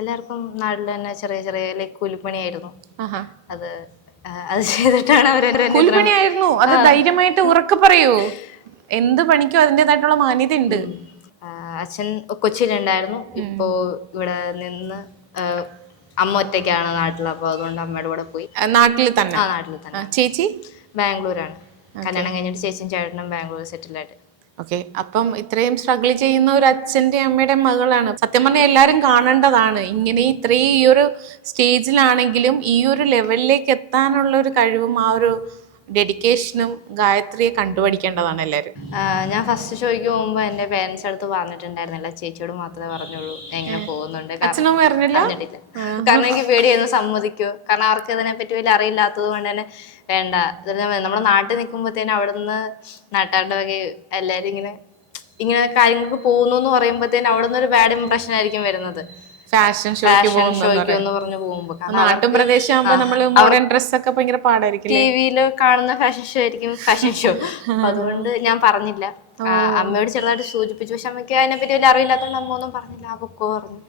എല്ലാവർക്കും നാട്ടിൽ തന്നെ ചെറിയ ചെറിയ ലൈക്ക് കൂലിപ്പണിയായിരുന്നു. അത് അത് ചെയ്തിട്ടാണ് കൂലിപ്പണിയായിരുന്നു. അത് ധൈര്യമായിട്ട് ഉറക്കെ പറയൂ. എന്ത് പണിക്കും അതിൻ്റെതായിട്ടുള്ള മാന്യത ഉണ്ട്. അച്ഛൻ കൊച്ചിയിലുണ്ടായിരുന്നു. ഇപ്പോ ഇവിടെ നിന്ന് അമ്മ ഒറ്റയ്ക്കാണ് നാട്ടിൽ. അപ്പൊ അതുകൊണ്ട് അമ്മയുടെ കൂടെ പോയി. നാട്ടിൽ തന്നെ? ആ, നാട്ടിൽ തന്നെ. ചേച്ചി ബാംഗ്ലൂരാണ്. കല്യാണം കഴിഞ്ഞിട്ട് ചേച്ചിയും ചേട്ടനും ബാംഗ്ലൂർ സെറ്റിലായിട്ട്. ഓക്കെ. അപ്പം ഇത്രയും സ്ട്രഗിൾ ചെയ്യുന്ന ഒരു അച്ഛൻ്റെ അമ്മയുടെ മകളാണ്. സത്യം പറഞ്ഞാൽ എല്ലാവരും കാണേണ്ടതാണ്. ഇങ്ങനെ ഇത്രയും ഈ ഒരു സ്റ്റേജിലാണെങ്കിലും ഈ ഒരു ലെവലിലേക്ക് എത്താനുള്ള ഒരു കഴിവും ആ ഒരു ഡെഡിക്കേഷനും ഗായത്രിയെ കണ്ടുപഠിക്കേണ്ടതാണ് എല്ലാവരും. ഞാൻ ഫസ്റ്റ് ഷോയ്ക്ക് പോകുമ്പോൾ എൻ്റെ പേരൻസ് അടുത്ത് പറഞ്ഞിട്ടുണ്ടായിരുന്നില്ല. ചേച്ചിയോട് മാത്രമേ പറഞ്ഞുള്ളൂ ഞാൻ ഇങ്ങനെ പോകുന്നുണ്ട്. അച്ഛനും പറഞ്ഞില്ല? കാരണം എനിക്ക് പേടിയായിരുന്നു സമ്മതിക്കോ. കാരണം അവർക്ക് ഇതിനെപ്പറ്റി വലിയ അറിയില്ലാത്തത് കൊണ്ട് തന്നെ വേണ്ട. നമ്മുടെ നാട്ടിൽ നിൽക്കുമ്പോഴത്തേനും അവിടെ നിന്ന് നാട്ടാരുടെ വക എല്ലാവരും ഇങ്ങനെ കാര്യങ്ങൾക്ക് പോകുന്നു എന്ന് പറയുമ്പോഴത്തേനും അവിടെ നിന്ന് ഒരു ബാഡ് ഇംപ്രഷൻ ആയിരിക്കും വരുന്നത്. ഫാഷൻ ഷോയ്ക്ക് എന്ന് പറഞ്ഞു പോകുമ്പോ നാട്ടും പ്രദേശമാകുമ്പോ നമ്മള് മോഡേൺ ഡ്രസ്സൊക്കെ ഭയങ്കര പാടായിരിക്കും. ടിവിയില് കാണുന്ന ഫാഷൻ ഷോ ആയിരിക്കും ഫാഷൻ ഷോ. അതുകൊണ്ട് ഞാൻ പറഞ്ഞില്ല. അമ്മയോട് ചെറുതായിട്ട് സൂചിപ്പിച്ചു. പക്ഷെ അമ്മയ്ക്ക് അതിനെപ്പറ്റി വലിയ അറിയില്ലാത്തതുകൊണ്ട് അമ്മ ഒന്നും പറഞ്ഞില്ല. ആ പൊക്കോ പറഞ്ഞു.